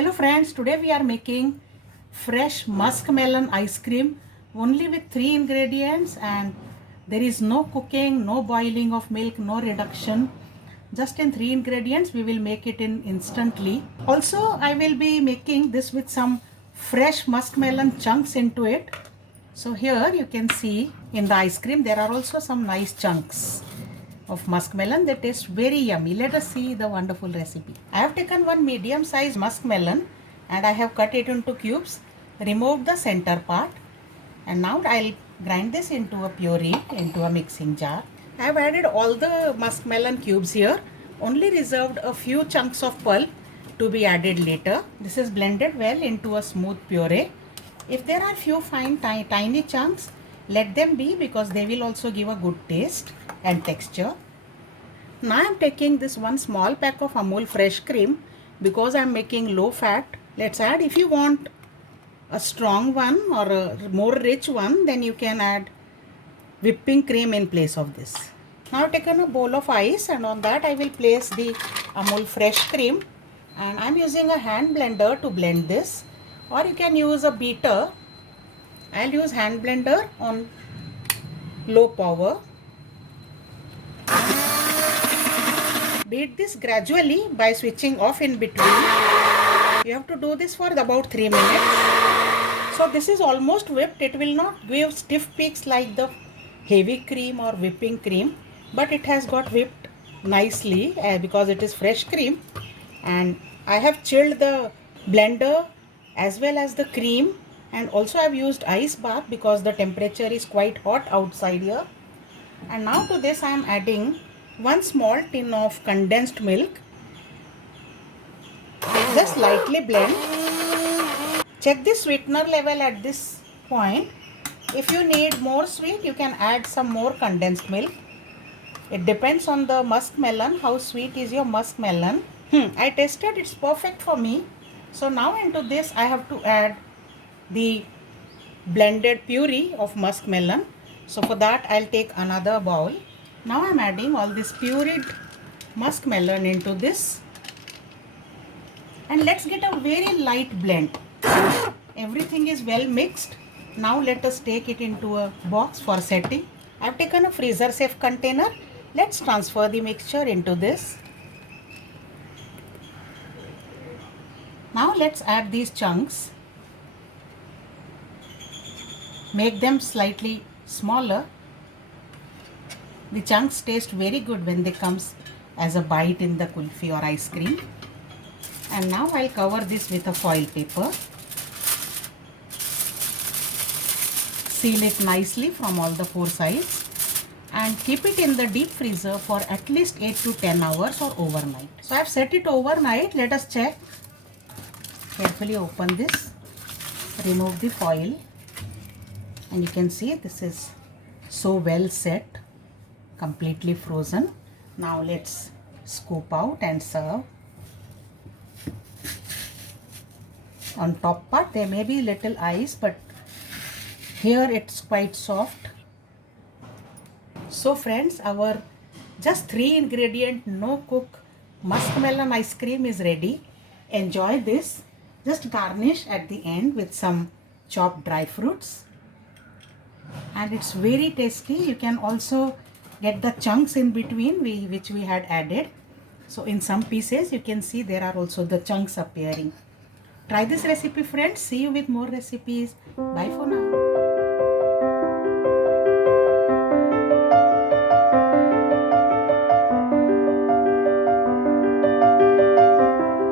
Hello friends, today we are making fresh muskmelon ice cream only with 3 ingredients, and there is no cooking, no boiling of milk, no reduction. Just in 3 ingredients we will make it in instantly. Also I will be making this with some fresh muskmelon chunks into it. So here you can see in the ice cream there are also some nice chunks of muskmelon. They taste very yummy. Let us see the wonderful recipe. I have taken one medium sized muskmelon and I have cut it into cubes, removed the center part, and now I'll grind this into a puree into a mixing jar. I have added all the muskmelon cubes here, only reserved a few chunks of pulp to be added later. This is blended well into a smooth puree. If there are few fine tiny chunks, let them be, because they will also give a good taste and texture. Now I am taking this one small pack of Amul fresh cream because I am making low fat. Let's add, if you want a strong one or a more rich one, then you can add whipping cream in place of this. Now I have taken a bowl of ice and on that I will place the Amul fresh cream, and I am using a hand blender to blend this, or you can use a beater. I'll use hand blender on low power. Beat this gradually by switching off in between. You have to do this for about 3 minutes. So this is almost whipped. It will not give stiff peaks like the heavy cream or whipping cream, but it has got whipped nicely because it is fresh cream. And I have chilled the blender as well as the cream, and also I have used ice bath because the temperature is quite hot outside here. And now to this I am adding one small tin of condensed milk. Just lightly blend. Check the sweetener level at this point. If you need more sweet, you can add some more condensed milk. It depends on the muskmelon, how sweet is your muskmelon. I tested, it's perfect for me. So now into this I have to add the blended puree of muskmelon. So for that I'll take another bowl. Now I'm adding all this pureed muskmelon into this, and let's get a very light blend. Everything is well mixed. Now let us take it into a box for setting. I've taken a freezer safe container. Let's transfer the mixture into this. Now let's add these chunks. Make them slightly smaller. The chunks taste very good when they comes as a bite in the kulfi or ice cream. And now I'll cover this with a foil paper. Seal it nicely from all the 4 sides and keep it in the deep freezer for at least 8 to 10 hours or overnight. So I've set it overnight. Let us check. Carefully open this, remove the foil, and you can see this is so well set, completely frozen. Now let's scoop out and serve. On top part there may be little ice, but here it's quite soft. So friends, our just 3 ingredient no cook muskmelon ice cream is ready. Enjoy this. Just garnish at the end with some chopped dry fruits, and it's very tasty. You can also get the chunks in between which we had added. So in some pieces you can see there are also the chunks appearing. Try this recipe friends. See you with more recipes. Bye for now.